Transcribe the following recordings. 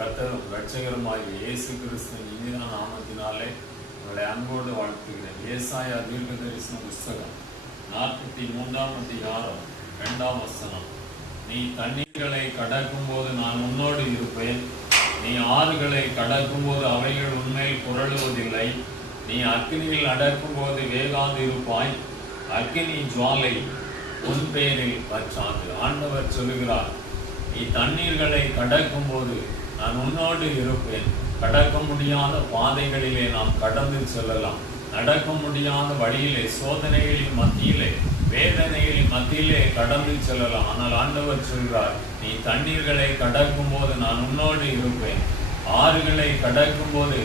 கர்த்தரும் இரட்சகருமாகிய இயேசு கிறிஸ்துவின் இனிதான நாமத்தினாலே உங்களை அன்போடு வாழ்த்துகிறேன். ஏசாயா தீர்க்கதரிசன புஸ்தகம் 43ஆம் அதிகாரம் 2ஆம் வசனம். நீ தண்ணீர்களை கடக்கும் போது நான் உன்னோடு இருப்பேன், நீ ஆறுகளை கடக்கும் போது அவைகள் உன்மேல் புரளுவதில்லை, நீ அக்கினியில் நடக்கும் போது வேகாது இருப்பாய், அக்கினி ஜுவாலை உன் பேரில் பற்றாது. ஆண்டவர் சொல்லுகிறார், நீ தண்ணீர்களை கடக்கும் போது நான் உன்னோடு இருப்பேன். கடக்க முடியாத பாதைகளிலே நாம் கடந்து செல்லலாம், நடக்க முடியாத வழியிலே, சோதனைகளின் மத்தியிலே, வேதனைகளின் மத்தியிலே கடந்து செல்லலாம். ஆனால் ஆண்டவர் சொல்கிறார், நீ தண்ணீர்களை கடக்கும் போது நான் உன்னோடு இருப்பேன், ஆறுகளை கடக்கும் போது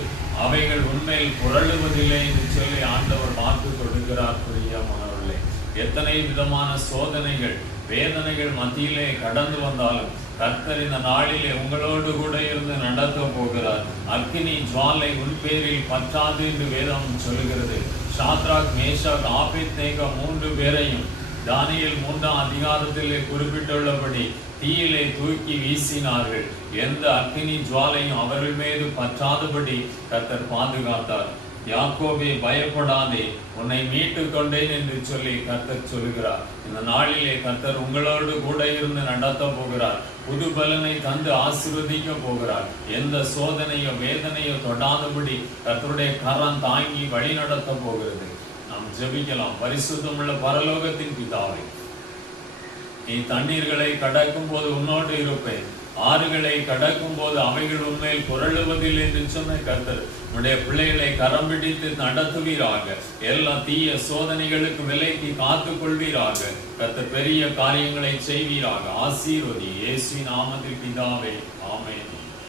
அவைகள் உண்மையில் புரளுவதில்லை என்று சொல்லி ஆண்டவர் வாக்கு கொடுக்கிறார். பிரியமானவர்களே, எத்தனை விதமான சோதனைகள் வேதனைகள் மத்தியிலே கடந்து வந்தாலும் கர்த்தர் இந்த நாளிலே உங்களோடு கூட இருந்து நடத்த போகிறார். அக்கினி ஜுவாலை உன் பேரில் பற்றாது என்று வேதம் சொல்லுகிறது. சாத்ராக், மேஷாக், ஆபேத்நேகோ 3 பேரையும் தானியேல் 3ஆம் அதிகாரத்திலே குறிப்பிட்டுள்ளபடி தீயிலே தூக்கி வீசினார்கள். எந்த அக்கினி ஜுவாலையும் அவர்கள் மீது பற்றாதபடி கர்த்தர் பாதுகாத்தார். யாக்கோபே, பயப்படாதே, உன்னை மீட்டு கொண்டேன் என்று சொல்லி கர்த்தர் சொல்லுகிறார். இந்த நாளிலே கர்த்தர் உங்களோடு கூட இருந்து நடத்த போகிறார். புது பலனை தந்து ஆசீர்வதிக்க போகிறார். எந்த சோதனையோ வேதனையோ தொடாதபடி கர்த்தருடைய கரம் தாங்கி வழி நடத்த போகிறது. நாம் ஜெபிக்கலாம். பரிசுத்தமுள்ள பரலோகத்தின் பிதாவே, நீ தண்ணீர்களை கடக்கும் போது உன்னோடு இருப்பேன், ஆறுகளை கடக்கும் போது அவைகள் உண்மையில் புரளுவதில்லை என்று சொன்ன கர்த்தர் உடைய பிள்ளைகளை கரம் பிடித்து நடத்துவீராக. எல்லா தீய சோதனைகளுக்கு விலைக்கு காத்துக் கொள்வீராக. கர்த்தர் பெரிய காரியங்களை செய்வீராக. ஆசீர்வதி. இயேசுவின் நாமத்தில் பிதாவே.